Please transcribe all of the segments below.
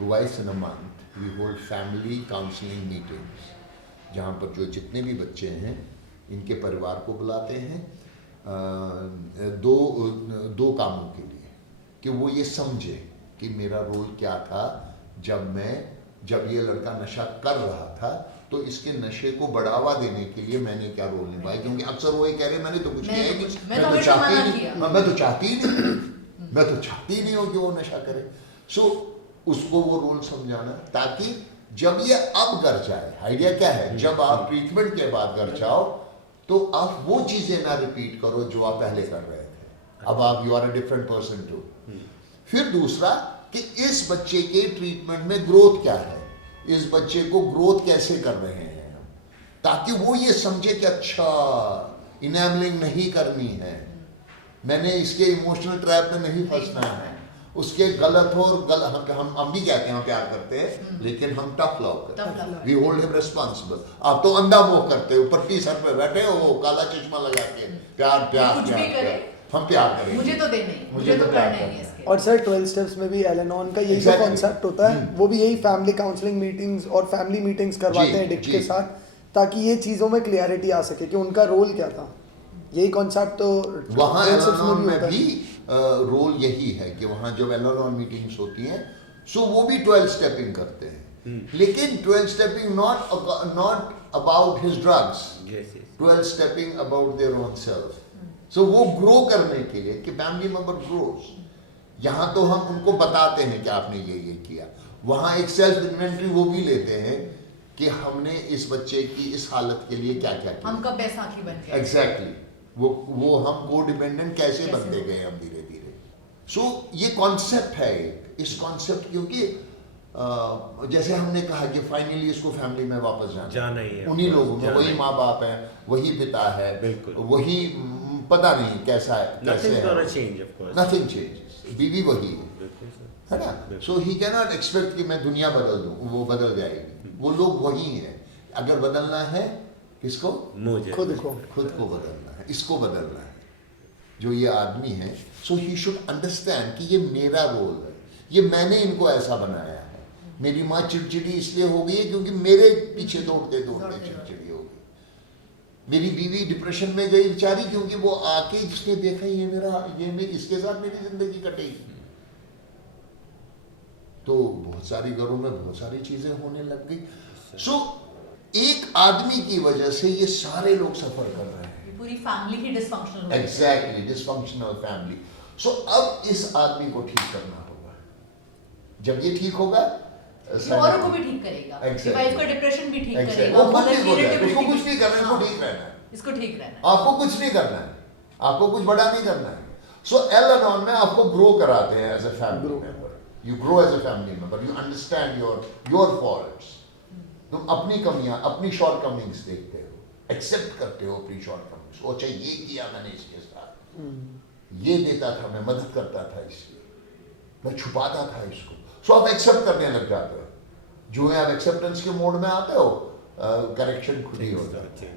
Twice in a month we hold family counselling meetings, जहाँ पर जो जितने भी बच्चे हैं इनके परिवार को बुलाते हैं दो कामों के लिए, कि वो ये समझे कि मेरा रोल क्या था जब ये लड़का नशा कर रहा था, तो इसके नशे को बढ़ावा देने के लिए मैंने क्या रोल निभाया। क्योंकि अक्सर वो ये कह रहे मैंने तो कुछ किया ही नहीं, मैं तो चाहती ही नहीं हूँ कि वो नशा करे। सो उसको वो रोल समझाना, ताकि जब ये अब घर जाए, आइडिया क्या है, जब आप ट्रीटमेंट के बाद घर जाओ तो आप वो चीजें ना रिपीट करो जो आप पहले कर रहे थे। अब आप you are a different person too. फिर दूसरा कि इस बच्चे के ट्रीटमेंट में ग्रोथ क्या है, इस बच्चे को ग्रोथ कैसे कर रहे हैं हम, ताकि वो ये समझे कि अच्छा इनेबलिंग नहीं करनी है, मैंने इसके इमोशनल ट्रैप में नहीं फंसना है, उसके गलत हो और हम भी कहते हैं प्यार करते हैं, लेकिन हम टफ लव करते हैं, वी होल्ड हिम रिस्पांसिबल। आप तो अंधा मोह करते हो, पट्टी सर पे बैठे हो, काला चश्मा लगा के प्यार प्यार प्यार, हम प्यार करेंगे, मुझे तो देना ही, मुझे तो करना ही है इसके। और सर 12 स्टेप्स में भी एल-एनोन का यही कॉन्सेप्ट होता है, वो भी यही फैमिली काउंसलिंग मीटिंग्स और फैमिली मीटिंग्स करवाते हैं एडिक्ट के साथ, ताकि ये चीज़ों में क्लियरिटी आ सके कि उनका रोल क्या था। यही कॉन्सेप्ट तो वहाँ एल-एनोन में भी रोल यही है कि वहाँ जब एल-एनोन मीटिंग्स होती हैं सो वो भी 12 स्टेपिंग करते हैं, लेकिन 12 stepping not about his drugs, 12 stepping about their own self. So वो ग्रो करने के लिए कि फैमिली मेंबर ग्रोस, यहाँ तो हम उनको बताते हैं कि आपने ये किया, वहाँ एक सेल्फ इन्वेंटरी वो भी लेते हैं कि हमने इस बच्चे की इस हालत के लिए क्या क्या किया, हम कब बैसाखी बन गए। एग्जैक्टली वो हम को डिपेंडेंट कैसे बनते गए हम धीरे धीरे। सो ये कॉन्सेप्ट है इस कॉन्सेप्ट, क्योंकि जैसे हमने कहा कि फाइनली इसको फैमिली में वापस जाना ही है, उन्हीं लोगों में, वही माँ बाप है, वही पिता है, वही पता नहीं कैसा है, नथिंग चेंजेस, बीवी वही है ना। सो ही कैन नॉट एक्सपेक्ट कि मैं दुनिया बदल दूं, वो बदल जाएगी, वो लोग वही हैं। अगर बदलना है किसको, मुझे खुद को बदलना है, इसको बदलना है, जो ये आदमी है। सो ही शुड अंडरस्टैंड कि ये मेरा रोल है, ये मैंने इनको ऐसा बनाया है। मेरी माँ चिड़चिड़ी इसलिए हो गई है क्योंकि मेरे पीछे दौड़ते दौड़ते चिड़चिड़ी हो गई। मेरी बीवी डिप्रेशन में गई बेचारी क्योंकि वो आके जिसने देखा ये इसके साथ मेरी जिंदगी कटेगी। तो बहुत सारी घरों में बहुत सारी चीजें होने लग गई। सो एक आदमी की वजह से ये सारे लोग सफर कर रहे हैं, पूरी फैमिली ही डिसफंक्शनल हो, एग्जैक्टली डिसफंक्शनल फैमिली। सो अब इस आदमी को ठीक करना होगा, जब ये ठीक होगा औरों को भी ठीक करेगा, वाइफ का डिप्रेशन भी ठीक करेगा, उसको कुछ नहीं करना, इसको ठीक रहना है, इसको ठीक रहना है, आपको कुछ नहीं करना है, आपको कुछ बड़ा नहीं करना है। सो एल-एनोन में आपको ग्रो कराते हैं as a family member, you grow as a family member, you understand your faults, तुम अपनी कमियां, अपनी शॉर्टकमिंग्स देखते हो, एक्सेप्ट करते हो अपनी शॉर्टकमिंग्स। अच्छा ये किया मैंने इसके साथ, ये देता था, मैं मदद करता था इसकी, मैं छुपाता था इसको। सो आप एक्सेप्ट करने लग जाते हो, जो है आप एक्सेप्टेंस के मोड में आते हो, करेक्शन खुद ही हो जाता है,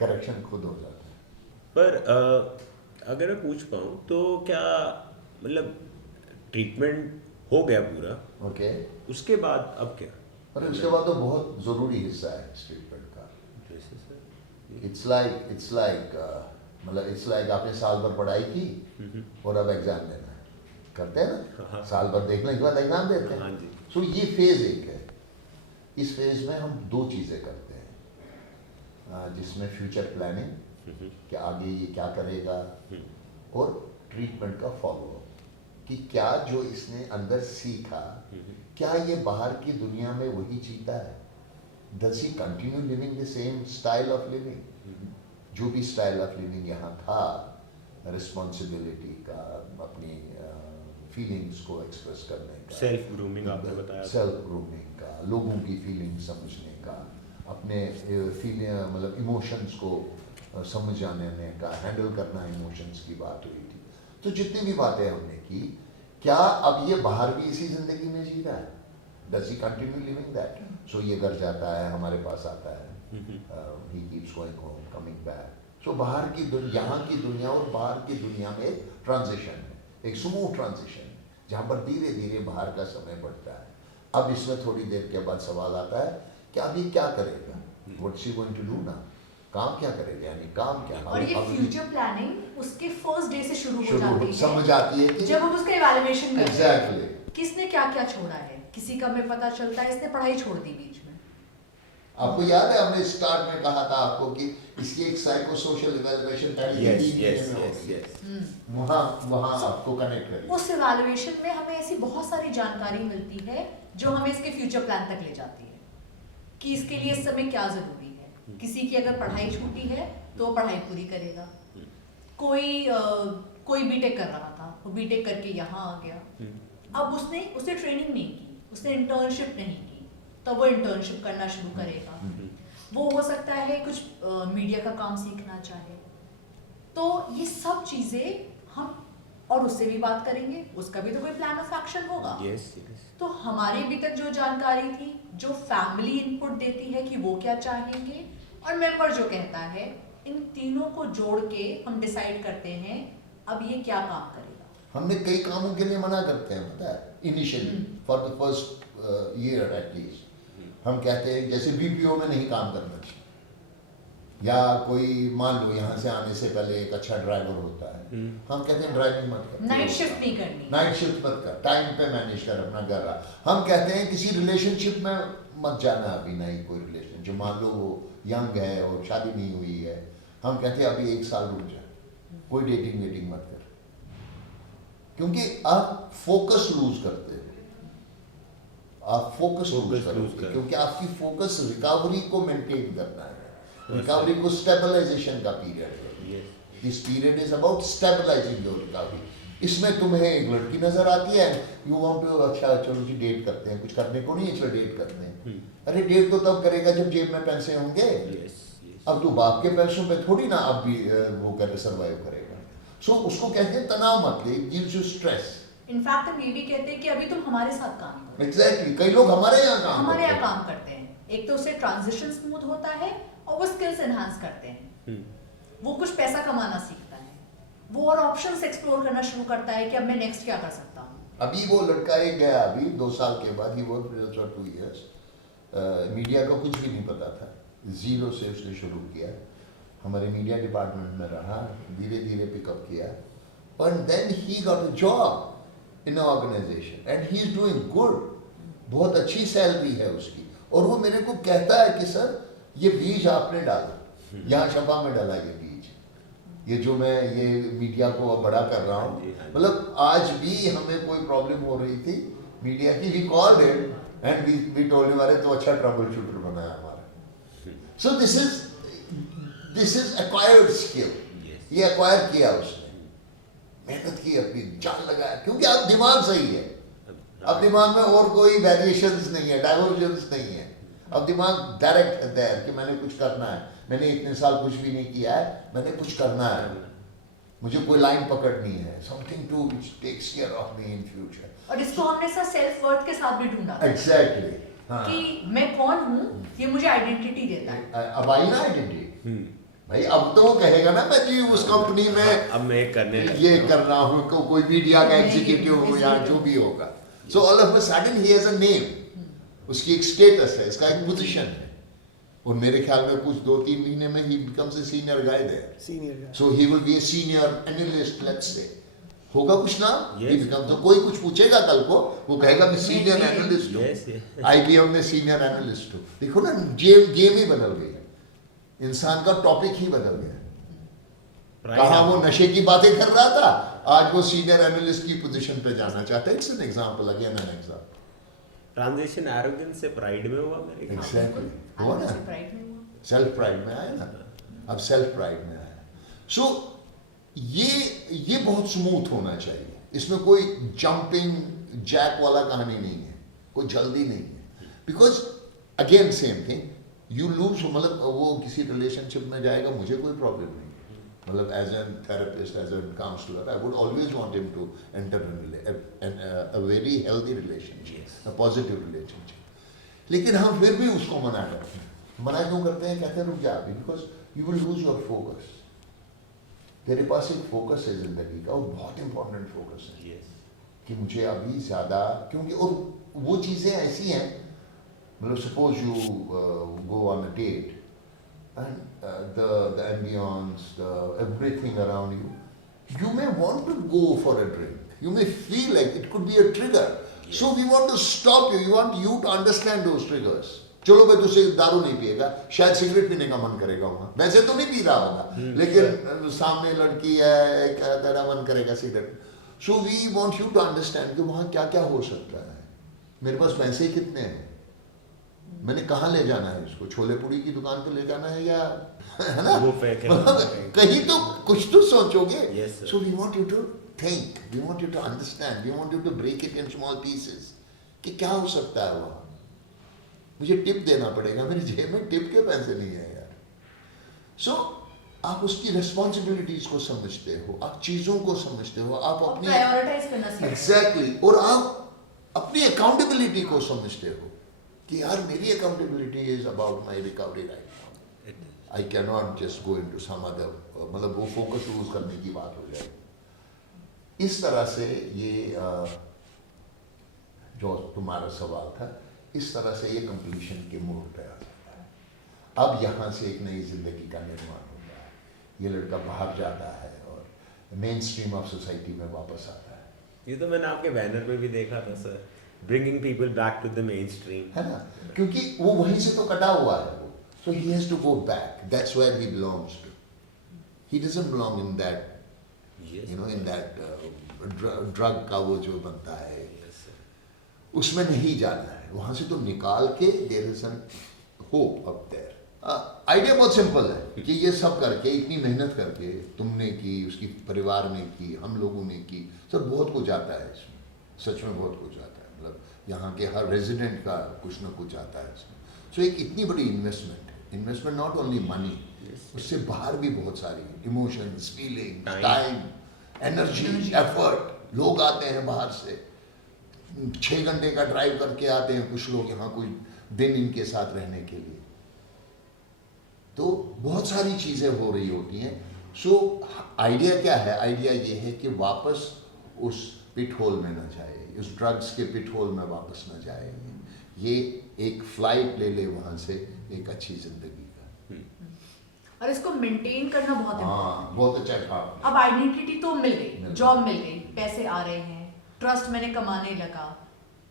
करेक्शन खुद हो जाता है। पर अगर मैं पूछ पाऊँ तो क्या मतलब ट्रीटमेंट हो गया पूरा, ओके, उसके बाद अब क्या? अरे उसके बाद तो बहुत ज़रूरी हिस्सा है इस ट्रीटमेंट का। इट्स लाइक मतलब आपने साल भर पढ़ाई की और अब एग्जाम देना है, करते हैं ना, साल भर देखने के बाद एग्जाम देते हैं। सो ये फेज एक है, इस फेज में हम दो चीज़ें करते हैं, जिसमें फ्यूचर प्लानिंग कि आगे ये क्या करेगा, और ट्रीटमेंट का फॉलोअप कि क्या जो इसने अंदर सीखा क्या ये बाहर की दुनिया में वही जीता है, does he continue living the same style of living, जो भी स्टाइल ऑफ लिविंग यहाँ था, रिस्पॉन्सिबिलिटी का, अपनी फीलिंग्स को एक्सप्रेस करने का, सेल्फ ग्रूमिंग आपने बताया, सेल्फ ग्रूमिंग का, लोगों की फीलिंग समझने का, अपने फीलिंग मतलब इमोशंस को समझ जाने का, हैंडल करना इमोशंस की बात हुई थी। तो जितनी भी बातें हमने की, क्या अब ये बाहर भी इसी जिंदगी में जी रहा है, does he continue living that. So ये घर जाता है, हमारे पास आता है, he keeps going home, coming back. So बाहर की यहाँ की दुनिया और बाहर की दुनिया में एक ट्रांजिशन है, एक स्मूथ ट्रांजिशन है, जहाँ पर धीरे धीरे बाहर का समय बढ़ता है। अब इसमें थोड़ी देर के बाद सवाल आता है कि अब ये क्या करेगा, what she going to do ना, काम क्या करेगा, यानी काम क्या। और ये फ्यूचर प्लानिंग उसके फर्स्ट डे से शुरू हो जाती है, समझ आती है कि जब हम उसका इवैल्यूएशन करते हैं एग्जैक्टली किसने क्या क्या छोड़ा है। किसी का हमें पता चलता है इसने पढ़ाई छोड़ दी बीच में। आपको याद है हमने स्टार्ट में कहा था आपको कि इसकी एक साइको सोशल इवैल्यूएशन वहाँ आपको कनेक्ट करिए। उस इवैल्यूएशन में हमें ऐसी बहुत सारी जानकारी मिलती है जो हमें इसके फ्यूचर प्लान तक ले जाती है कि इसके लिए इस समय क्या जरूरी है। किसी की अगर पढ़ाई छूटी है तो वो पढ़ाई पूरी करेगा, कोई बीटेक कर रहा था वो बीटेक करके यहाँ आ गया, अब उसने ट्रेनिंग नहीं की, उसने इंटर्नशिप नहीं की, तो वो इंटर्नशिप करना शुरू करेगा। वो हो सकता है कुछ मीडिया का काम सीखना चाहे, तो ये सब चीजें हम और उससे भी बात करेंगे, उसका भी तो कोई प्लान ऑफ एक्शन होगा। तो हमारी अभी तक जो जानकारी थी, जो फैमिली इनपुट देती है कि वो क्या चाहेंगे, और मेंबर जो कहता है, इन तीनों को जोड़ के हम डिसाइड करते हैं अब ये क्या काम करेगा। हमने कई कामों के लिए मना करते हैं, पता है, initially for the first year at least हम कहते हैं जैसे बीपीओ में नहीं काम करना चाहिए, या कोई मान लो यहाँ से आने से पहले एक अच्छा ड्राइवर होता है, हम कहते हैं ड्राइविंग मत कर, नाइट शिफ्ट नहीं करनी, नाइट शिफ्ट मत कर, टाइम पे मैनेज कर अपना घर रहा। हम कहते हैं किसी रिलेशनशिप में मत जाना अभी, नहीं कोई रिलेशन जो मान लो वो यंग है और शादी नहीं हुई है, हम कहते हैं अभी 1 साल रुक जाए, कोई डेटिंग वेटिंग मत कर, क्योंकि आप फोकस लूज करते हो, आप फोकस लूज करोगे, क्योंकि आपकी फोकस रिकवरी को मेंटेन करना है, रिकवरी को स्टेबलाइजेशन का पीरियड है, this period is about stabilising your recovery. इसमें तुम्हें एक लड़की नजर आती है, यू वांट टू, अच्छा चलो जी डेट करते हैं, कुछ करने को नहीं है चलो डेट करते हैं, अरे डेट तो तब करेगा जब जेब में पैसे होंगे, अब तू बाप के पैसों पे थोड़ी ना अब भी वो करे सर्वाइव करेगा। सो उसको कहते हैं तनाव मत ले, गिव्स यू स्ट्रेस। इनफैक्ट हम ये भी कहते हैं कि अभी तुम हमारे साथ काम करो। एग्जैक्टली, कई लोग हमारे यहाँ काम करते हैं, एक तो उससे ट्रांजिशन स्मूथ होता है और वो स्किल्स एनहांस करते हैं, वो कुछ पैसा कमाना सीखता है, वो और ऑप्शंस एक्सप्लोर करना शुरू करता है कि अब मैं नेक्स्ट क्या कर सकता हूँ। अभी वो लड़का एक गया अभी 2 साल के बाद, ही वर्क फॉर 2 इयर्स, मीडिया का कुछ भी नहीं पता था, 0 से उसने शुरू किया, हमारे मीडिया डिपार्टमेंट में रहा, धीरे धीरे पिकअप किया, और then he got a job in organisation and he is doing good, बहुत अच्छी सैलरी है उसकी, और वो मेरे को कहता है कि सर ये बीज आपने डाला, यहाँ शफा में डाला ये बीज, ये जो मैं ये मीडिया को बड़ा कर रहा हूँ, मतलब आज भी हमें कोई प्रॉब्लम हो रही थी मीडिया की, we called it and we told him, अरे तो अच्छा ट्रबल शूटर बनाया हमारा। So this is acquired skill, ये एक्वायर किया उसने, मेहनत की, अपनी जान लगाया, क्योंकि अब दिमाग सही है, अब दिमाग में और कोई वेरिएशंस नहीं है, डाइवर्जन्स नहीं है, अब दिमाग डायरेक्ट है देयर कि मैंने कुछ करना है, मैंने इतने साल कुछ भी नहीं किया है, मैंने कुछ करना है, मुझे कोई लाइन पकड़नी है, something to which takes care of me in future. और इसको हमने सर सेल्फ वर्थ के साथ भी ढूंढा, एग्जैक्टली, कि मैं कौन हूँ, ये मुझे आइडेंटिटी देता है। अब आई ना आइडेंटिटी, भाई अब तो वो कहेगा ना मैं जी उस कंपनी में अब मैं करने ये कर रहा हूँ, कोई मीडिया का एग्जीक्यूटिव हूँ या जो भी होगा, so all of a sudden he has a name, उसकी एक स्टेटस है, इसका एक पोजीशन है, और मेरे ख्याल में कुछ 2-3 महीने में ही becomes a senior guy there, so he will be a senior analyst, let's say, होगा कुछ ना, ही बिकम, तो कोई कुछ पूछेगा कल को, वो कहेगा मैं सीनियर एनालिस्ट हूँ, आईबीएम में सीनियर एनालिस्ट हूँ। देखो ना, गेम ही बदल गई, इंसान का टॉपिक ही बदल गया, कहाँ वो नशे की बातें कर रहा था, आज वो सीनियर एनालिस्ट की पोजीशन पे जाना चाहता है। It's an example, again an example. Transition arrogance से प्राइड में हुआ मेरे ख्याल से। एग्जैक्टली, हुआ ना, सेल्फ प्राइड में आया ना, अब सेल्फ प्राइड में आया। सो ये बहुत स्मूथ होना चाहिए, इसमें कोई जंपिंग जैक वाला कहानी नहीं है, कोई जल्दी नहीं है, because again same thing, you lose, मतलब वो किसी रिलेशनशिप में जाएगा, मुझे कोई प्रॉब्लम नहीं, मतलब as an therapist, as an counsellor, I would always want him to enter a very healthy relationship, a positive relationship, लेकिन हम फिर भी उसको मना करते हैं। मना क्यों करते हैं? कहते हैं रुक जा, because you will lose your focus. तेरे पास एक फोकस है जिंदगी का, वो बहुत इंपॉर्टेंट फोकस है, कि मुझे अभी ज़्यादा, क्योंकि और वो चीज़ें ऐसी हैं, मतलब suppose you go on a date and the ambience, everything around you, you may want to go for a drink. You may feel like it could be a trigger. Yes. So we want to stop you. We want you to understand those triggers. चलो भाई तुझसे दारू नहीं पिएगा, शायद cigarette पीने का मन करेगा वहाँ, वैसे तो नहीं पी रहा होगा, लेकिन सामने लड़की है, तेरा मन करेगा cigarette. So we want you to understand कि वहाँ क्या क्या हो सकता है. मेरे पास पैसे ही कितने हैं, मैंने कहाँ ले जाना है इसको, छोले पूड़ी की दुकान पे ले जाना है या, है ना, कहीं तो कुछ तो सोचोगे. So we want you to think, we want you to understand, we want you to break it in small pieces कि क्या हो सकता है वहाँ. मुझे टिप देना पड़ेगा, मेरी जेब में टिप के पैसे नहीं है यार. So आप उसकी रिस्पॉन्सिबिलिटीज को समझते हो, आप चीजों को समझते हो, आप अपनी प्रायोरिटाइज करना सीखते हो. एग्जैक्टली, और आप अपनी अकाउंटेबिलिटी को समझते हो कि यार मेरी accountability is about my recovery right now. I can not just go into some other, मतलब वो फोकस लूज करने की बात हो जाए. इस तरह से ये जो तुम्हारा सवाल था, इस तरह से ये कंप्लीशन के मोड़ पे आ सकता है. अब यहाँ से एक नई जिंदगी का निर्माण होता है. ये लड़का बाहर जाता है और मेन स्ट्रीम ऑफ सोसाइटी में वापस आता है. ये तो मैंने आपके बैनर पे भी देखा था sir, bringing people back to the mainstream, है ना, क्योंकि वो वहीं से तो कटा हुआ है वो. So he has to go back. That's where he belongs to. He doesn't belong in that, you know, in that drug का वो जो बनता है, उसमें नहीं जाना है. वहाँ से तो निकाल के there is an hope up there. Idea बहुत सिंपल है कि ये सब करके, इतनी मेहनत करके, तुमने की, उसकी परिवार ने की, हम लोगों ने की, सर बहुत कुछ आता है इसमें, सच में बहुत कुछ आता है. मतलब यहाँ के हर रेजिडेंट का कुछ ना कुछ आता है इसमें. सो एक इतनी बड़ी इन्वेस्टमेंट नॉट ओनली मनी, उससे बाहर भी बहुत सारी emotions, feeling, time, energy, effort. लोग आते हैं बाहर से, 6 घंटे का ड्राइव करके आते हैं कुछ लोग यहाँ, कुछ दिन इनके साथ रहने के लिए. तो बहुत सारी चीज़ें हो रही होती हैं. सो आइडिया क्या है? आइडिया ये है कि वापस उस पिट होल में ना जाए, उस ड्रग्स के पिट होल में वापस ना जाए. ये एक फ्लाइट ले ले वहाँ से एक अच्छी जिंदगी का. और इसको मेंटेन करना बहुत हाँ, बहुत अच्छा था. अब आइडेंटिटी तो मिल गई, जॉब मिल गई, पैसे आ रहे हैं, ट्रस्ट मैंने कमाने लगा,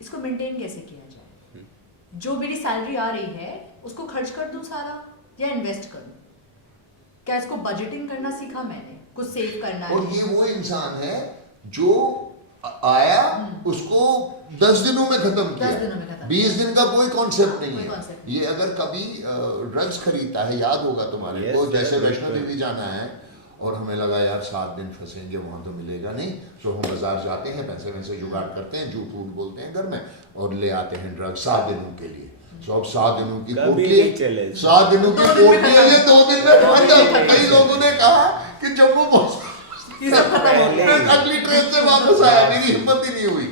इसको मेंटेन कैसे किया जाए? जो मेरी सैलरी आ रही है उसको खर्च कर दूं सारा या इन्वेस्ट करूं? क्या इसको बजटिंग करना सीखा मैंने, कुछ सेव करना है. और ये वो इंसान है जो आया, उसको 10 दिनों में खत्म किया. 20 दिन का कोई कॉन्सेप्ट नहीं है. ये अगर कभी ड्रग्स खरीदता है, याद होगा तुम्हारे को, जैसे वैष्णो देवी जाना है और हमें लगा यार 7 दिन फंसेंगे वहाँ तो मिलेगा नहीं, तो हम बाजार जाते हैं, पैसे वैसे जुगाड़ करते हैं, झूठ फूट बोलते हैं घर में और ले आते हैं ड्रग्स 7 दिनों के लिए. तो अब 7 दिनों की पोटली, 7 दिनों की पोटली है, 2 दिन में खत्म. कई लोगों ने कहा कि जम्मू पहुंच अगली ट्रेन से वापस आया, मेरी हिम्मत ही नहीं हुई.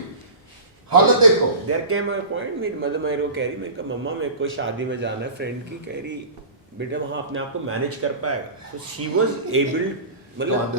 हालत देखो. There came a point मेरी मदर मेरे को कह रही, मैं कहा मम्मा मेरे को शादी में जाना है फ्रेंड की, कह रही बेटा वहाँ अपने आप को मैनेज कर पाएगा. So she was able, मतलब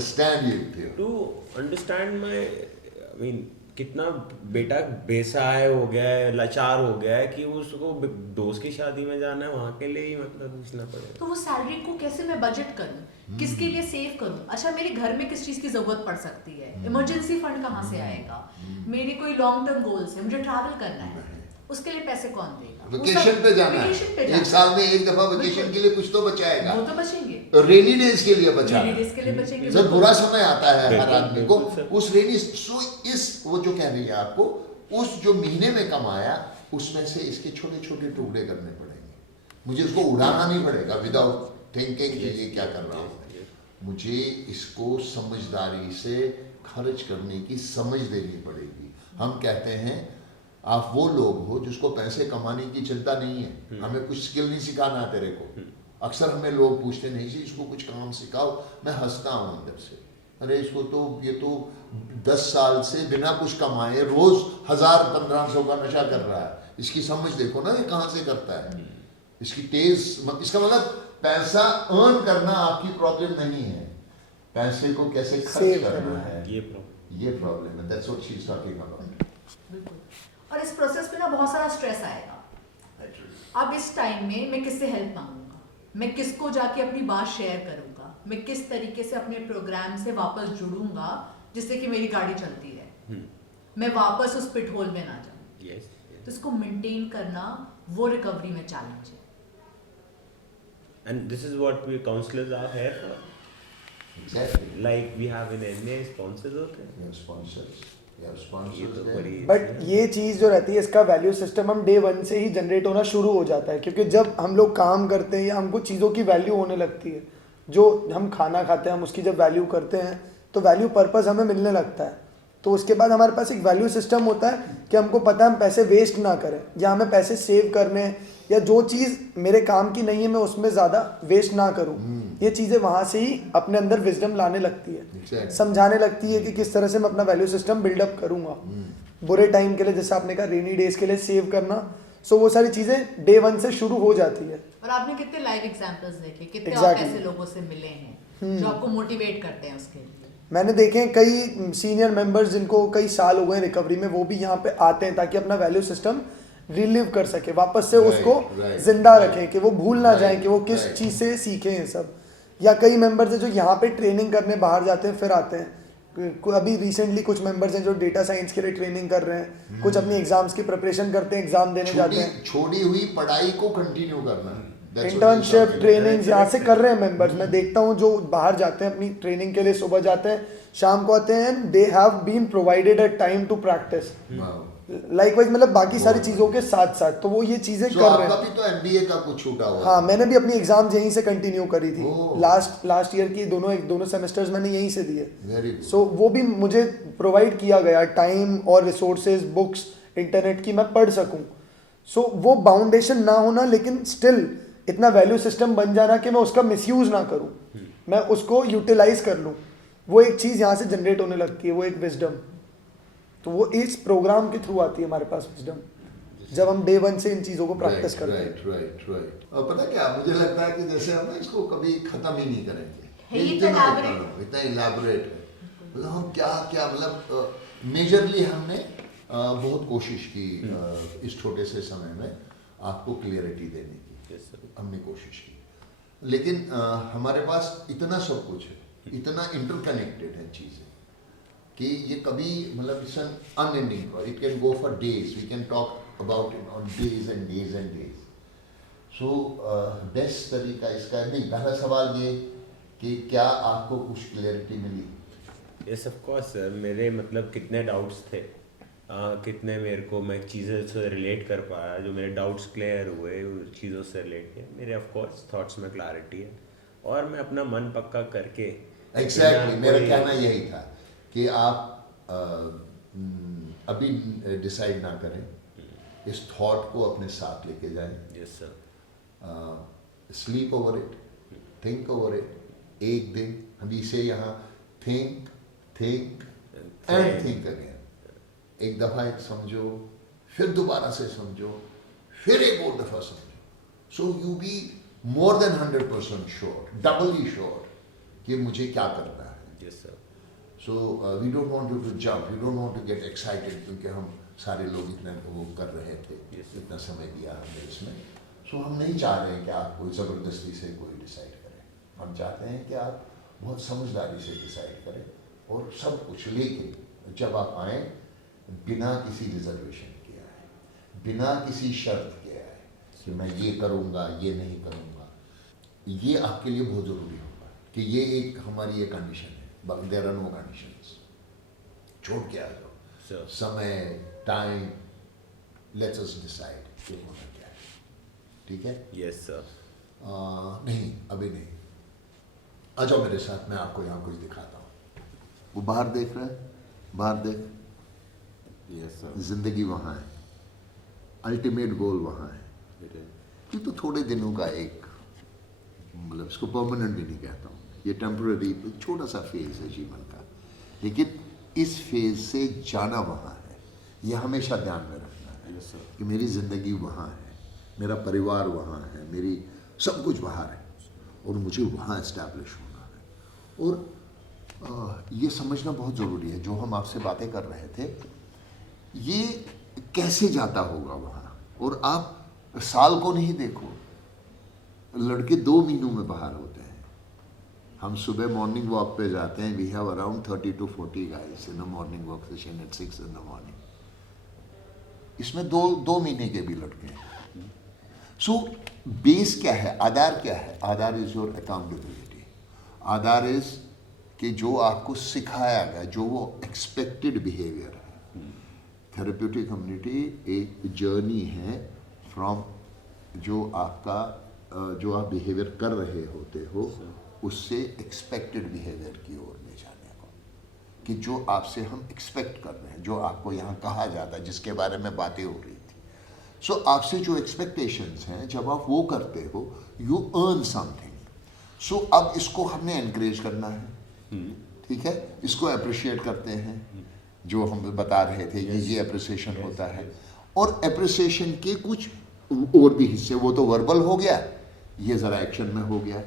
to understand my, I mean कितना बेटा बेसहाय हो गया है, लाचार हो गया है कि उसको दोस्त की शादी में जाना है, वहाँ के लिए ही मतलब पूछना पड़ेगा. तो वो सैलरी को कैसे मैं बजट करूँ, किसके लिए सेव करूँ? अच्छा मेरे घर में किस चीज़ की ज़रूरत पड़ सकती है, इमरजेंसी फंड कहाँ से आएगा, मेरे कोई लॉन्ग टर्म गोल्स है, मुझे ट्रैवल करना है, उसके लिए पैसे कौन देगा? वेकेशन पे जाना है, एक साल में एक दफा वेकेशन के लिए कुछ तो बचाएगा. वो तो बचेंगे, रेनी डेज के लिए बचा, रेनी डेज के लिए बचेंगे. जब बुरा समय आता है हर आदमी को, उस रेनी, सो इस वो जो कह रही है आपको, उस जो महीने में कमाया उसमें से इसके छोटे छोटे टुकड़े करने पड़ेंगे. मुझे उसको उड़ाना नहीं पड़ेगा विदाउट थिंकिंग कि ये क्या कर रहा हूँ. मुझे इसको समझदारी से खर्च करने की समझ देनी पड़ेगी. हम कहते हैं आप वो लोग हो जिसको पैसे कमाने की चिंता नहीं है, हमें कुछ स्किल नहीं सिखाना तेरे को. अक्सर हमें लोग पूछते नहीं जी इसको कुछ काम सिखाओ, मैं हंसता हूँ अंदर से, अरे इसको तो ये तो 10 साल से बिना कुछ कमाए रोज 1000-1500 का नशा कर रहा है. इसकी समझ देखो ना ये कहाँ से करता है, इसकी तेज, इसका मतलब पैसा अर्न करना आपकी प्रॉब्लम नहीं है, पैसे को कैसे खर्च करना है ये प्रॉब्लम है. That's what she is talking about. बिल्कुल। और इस प्रोसेस में ना बहुत सारा स्ट्रेस आएगा। अब इस टाइम में मैं किससे हेल्प मांगूंगा, मैं किसको जाके अपनी बात शेयर करूंगा, मैं किस तरीके से अपने प्रोग्राम से वापस जुड़ूंगा जिससे कि मेरी गाड़ी चलती रहे, मैं वापस उस पिटहोल में ना जाऊं। तो इसको मेंटेन करना वो रिकवरी में चैलेंज है। And this is what we counselors are here for. Exactly. Like we have in MBA sponsors होते हैं. We have sponsors. We have ये sponsors तो there. बड़ी बट ये चीज़ जो रहती है, इसका वैल्यू सिस्टम हम डे 1 से ही जनरेट होना शुरू हो जाता है, क्योंकि जब हम लोग काम करते हैं या हमको चीज़ों की वैल्यू होने लगती है, जो हम खाना खाते हैं हम उसकी जब वैल्यू करते हैं तो वैल्यू पर्पस हमें मिलने लगता है। तो उसके बाद हमारे पास एक वैल्यू सिस्टम होता है कि हमको पता है हम पैसे वेस्ट ना करें, या हमें पैसे सेव करने हैं, या जो चीज़ मेरे काम की नहीं है मैं उसमें ज़्यादा वेस्ट ना करूं। ये चीज़ें वहाँ से ही अपने अंदर विजडम लाने लगती है, Exactly. समझाने लगती है कि किस तरह से मैं अपना वैल्यू सिस्टम बिल्डअप करूँगा बुरे टाइम के लिए, जैसे आपने कहा रेनी डेज के लिए सेव करना। सो वो सारी चीज़ें डे 1 से शुरू हो जाती है। और आपने कितने लाइव एग्जांपल्स देखे, कितने आप Exactly. ऐसे लोगों से मिले हैं जो आपको मोटिवेट करते हैं उसके लिए। मैंने देखे हैं कई सीनियर मेंबर्स जिनको कई साल हो गए रिकवरी में, वो भी यहाँ पे आते हैं ताकि अपना वैल्यू सिस्टम रिलीव कर सके, वापस से Right, उसको right, जिंदा right. रखें, कि वो भूल ना Right, जाएं कि वो किस right. चीज़ से सीखे हैं सब। या कई मेंबर्स हैं जो यहाँ पे ट्रेनिंग करने बाहर जाते हैं फिर आते हैं। अभी रिसेंटली कुछ मेंबर्स हैं जो डेटा साइंस के लिए ट्रेनिंग कर रहे हैं, कुछ अपनी एग्जाम्स की प्रिपरेशन करते हैं, एग्जाम देने जाते हैं, छोड़ी हुई पढ़ाई को कंटिन्यू करना। That's what internship is happening. Training यहाँ से कर रहे हैं मेंबर्स। मैं देखता हूँ जो बाहर जाते हैं अपनी ट्रेनिंग के लिए, सुबह जाते हैं शाम को आते हैं, they have been provided a time to practise Wow. Likewise, मतलब बाकी सारी चीज़ों के साथ साथ तो वो ये चीज़ें So, कर रहे आपका हैं। भी तो MBA का कुछ छूटा हुआ। हाँ, मैंने भी अपनी एग्जाम्स यहीं से कंटिन्यू करी थी। Oh. लास्ट ईयर की दोनों सेमेस्टर्स मैंने यहीं से दिए। Very good. सो वो भी मुझे प्रोवाइड किया गया टाइम और रिसोर्सेज, बुक्स, इंटरनेट की मैं पढ़ सकूं। सो वो बाउंडेशन ना होना, लेकिन स्टिल इतना वैल्यू सिस्टम बन जाना कि मैं उसका मिसयूज ना करूं, मैं उसको यूटिलाइज कर लूं, वो एक चीज़ यहाँ से जनरेट होने लगती है, वो एक विजडम। तो वो इस प्रोग्राम के थ्रू आती है हमारे पास विजडम, जब हम डे 1 से इन चीज़ों को प्रैक्टिस करते हैं। राइट। और पता क्या, मुझे लगता है कि जैसे हम ना इसको कभी खत्म ही नहीं करेंगे। है ही इतना elaborate। इतना इलाबोरेट है, मतलब हम क्या मतलब मेजरली हमने बहुत कोशिश की इस छोटे से समय में आपको क्लियरिटी देने की। हमने कोशिश की, लेकिन हमारे पास इतना सब कुछ है, इतना इंटरकनेक्टेड है चीज़ें कि ये कभी मतलब it's an unending, it can go for days, we can talk about it on days and days and days. So best तरीका इसका नहीं, पहला सवाल ये कि क्या आपको कुछ क्लैरिटी मिली? यस ऑफ कोर्स सर, मेरे मतलब कितने डाउट्स थे, कितने मेरे को मैं चीज़ें से रिलेट कर पाया, जो मेरे डाउट्स क्लियर हुए चीज़ों से रिलेट किया, मेरे ऑफ कोर्स थॉट्स में क्लैरिटी है, और मैं अपना मन पक्का करके एग्जैक्टली मेरा कहना यही था कि आप अभी डिसाइड ना करें, इस थॉट को अपने साथ लेके जाएं। Yes sir, sleep over it, think over it. एक दिन हम इसे यहाँ थिंक एंड थिंक अगेन, एक दफ़ा एक समझो, फिर दोबारा से समझो, फिर एक और दफ़ा समझो। So you be more than 100% sure, doubly sure कि मुझे क्या करना है। Yes sir. So we don't want you to jump, we don't want to get excited, क्योंकि हम सारे लोग इतना वो कर रहे थे, इतना समय दिया हमने इसमें। सो हम नहीं चाह रहे हैं कि आप कोई ज़बरदस्ती से कोई डिसाइड करें, हम चाहते हैं कि आप बहुत समझदारी से डिसाइड करें, और सब कुछ लेके जब आप आएँ बिना किसी रिजर्वेशन के आए, बिना किसी शर्त के आए कि मैं ये करूँगा, ये नहीं करूँगा। ये आपके लिए बहुत ज़रूरी होगा कि ये एक हमारी ये कंडीशन है, बाकी देयर आर नो कंडीशंस। छोड़ के आ जाओ, Sure. समय, टाइम, लेट्स अस डिसाइड ये होना क्या है। ठीक है? Yes sir. नहीं, अभी नहीं। आ जाओ मेरे साथ, मैं आपको यहाँ कुछ दिखाता हूँ। वो बाहर देख रहा है, बाहर देख। Yes sir. जिंदगी वहाँ है, अल्टीमेट गोल वहाँ है। ये तो थोड़े दिनों का एक, मतलब इसको परमानेंट भी नहीं कहता हूँ, ये टेम्पररी छोटा सा फेज है जीवन का, लेकिन इस फेज से जाना वहाँ है, ये हमेशा ध्यान में रखना है। Yes sir. कि मेरी ज़िंदगी वहाँ है, मेरा परिवार वहाँ है, मेरी सब कुछ बाहर है, और मुझे वहाँ इस्टेब्लिश होना है। और ये समझना बहुत ज़रूरी है, जो हम आपसे बातें कर रहे थे, ये कैसे जाता होगा वहाँ। और आप साल को नहीं देखो, लड़के 2 महीनों में बाहर होते हैं। हम सुबह मॉर्निंग वॉक पे जाते हैं, we have around 30 to 40 guys in a morning walk session at 6 in the morning. इसमें 2 महीने के भी लड़के हैं। सो बेस क्या है, आधार क्या है? आधार इज योर अकाउंटेबिलिटी। आधार इज कि जो आपको सिखाया गया, जो वो एक्सपेक्टेड बिहेवियर है। थेरेप्यूटिक कम्युनिटी एक जर्नी है फ्रॉम जो आपका जो आप बिहेवियर कर रहे होते हो उससे एक्सपेक्टेड बिहेवियर की ओर ले जाने को, कि जो आपसे हम एक्सपेक्ट कर रहे हैं, जो आपको यहाँ कहा जाता है, जिसके बारे में बातें हो रही थी। सो आपसे जो एक्सपेक्टेशंस हैं, जब आप वो करते हो यू अर्न समथिंग। सो अब इसको हमने एनकरेज करना है, ठीक है, इसको अप्रिशिएट करते हैं, जो हम बता रहे थे ये अप्रिसिएशन होता है। और अप्रिसिएशन के कुछ और भी हिस्से, वो तो वर्बल हो गया, ये ज़रा एक्शन में हो गया।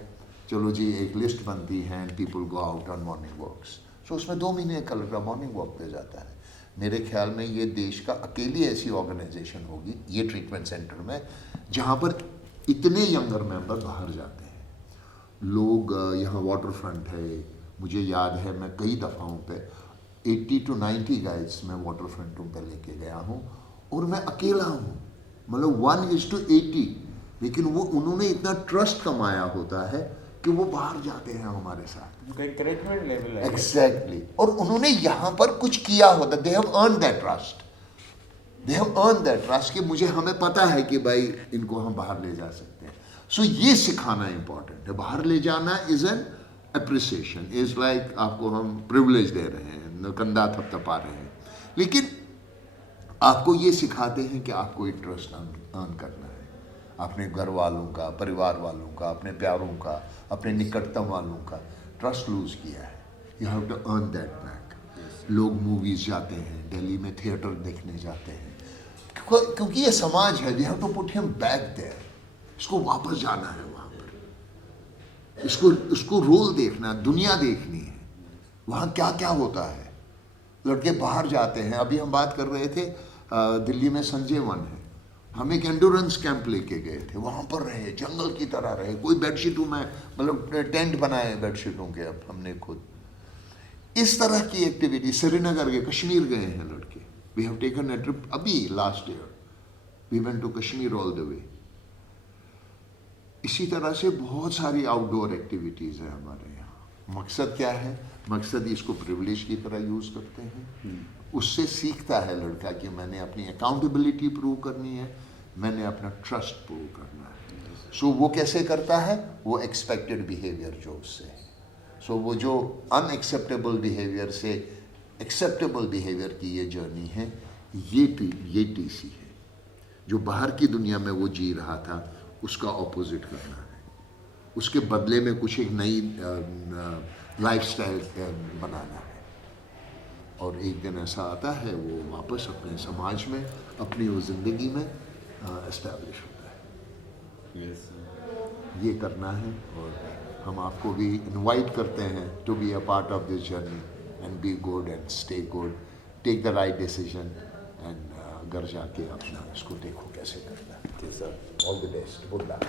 चलो जी, एक लिस्ट बनती है and people go out on morning walks. So उसमें 2 महीने का लड़का मॉर्निंग वॉक पे जाता है। मेरे ख्याल में ये देश का अकेली ऐसी ऑर्गेनाइजेशन होगी ये ट्रीटमेंट सेंटर में जहाँ पर इतने यंगर मेंबर बाहर जाते हैं। लोग यहाँ वाटर फ्रंट है, मुझे याद है मैं कई दफ़ाओं पे 80 to 90 गाइड्स मैं वाटर फ्रंटों पे लेके गया हूँ और मैं अकेला हूँ, मतलब 1:80। लेकिन वो उन्होंने इतना ट्रस्ट कमाया होता है कि वो बाहर जाते हैं हमारे साथ। एनकरेजमेंट लेवल है। एग्जैक्टली। और उन्होंने यहाँ पर कुछ किया होता, they have earn that trust, they have earn that trust कि मुझे, हमें पता है कि भाई इनको हम बाहर ले जा सकते हैं। सो ये सिखाना इंपॉर्टेंट है। बाहर ले जाना is an appreciation, is like आपको हम प्रिविलेज दे रहे हैं, कंधा थपथपा रहे हैं, लेकिन आपको ये सिखाते हैं कि आपको एक ट्रस्ट अर्न करना है, अपने घर वालों का, परिवार वालों का, अपने प्यारों का, अपने निकटतम वालों का ट्रस्ट लूज किया है। You have to earn that back. लोग मूवीज जाते हैं, दिल्ली में थिएटर देखने जाते हैं, क्योंकि ये समाज है, we have to put him back there. इसको वापस जाना है वहाँ पर, इसको रोल देखना, दुनिया देखनी है, वहाँ क्या क्या होता है। लड़के बाहर जाते हैं। अभी हम बात कर रहे थे दिल्ली में संजय वन है, हम एक एंडोरेंस कैंप लेके गए थे, वहाँ पर रहे, जंगल की तरह रहे। कोई बेडशीटों में, मतलब टेंट बनाए बेडशीटों के, अब हमने खुद इस तरह की एक्टिविटी। श्रीनगर के, कश्मीर गए हैं लड़के, we have taken a trip अभी last year, we went to Kashmir all the way. इसी तरह से बहुत सारी आउटडोर एक्टिविटीज़ हैं हमारे यहाँ। मकसद क्या है? मकसद इसको प्रिविलेज की तरह यूज़ करते हैं। उससे सीखता है लड़का कि मैंने अपनी अकाउंटेबिलिटी प्रूव करनी है, मैंने अपना ट्रस्ट प्रूव करना है। सो वो कैसे करता है? वो एक्सपेक्टेड बिहेवियर जो उससे है। सो वो जो अनएक्सेप्टेबल बिहेवियर से एक्सेप्टेबल बिहेवियर की ये जर्नी है, ये टीसी है। जो बाहर की दुनिया में वो जी रहा था उसका ऑपोजिट करना है, उसके बदले में कुछ एक नई लाइफस्टाइल बनाना है। और एक दिन ऐसा आता है वो वापस अपने समाज में, अपनी वो ज़िंदगी में एस्टैब्लिश होता है। ये करना है। और हम आपको भी इनवाइट करते हैं to be a part of this journey and be good and stay good, take the right decision and घर जाके अपना इसको देखो कैसे करना है। All the best, good luck.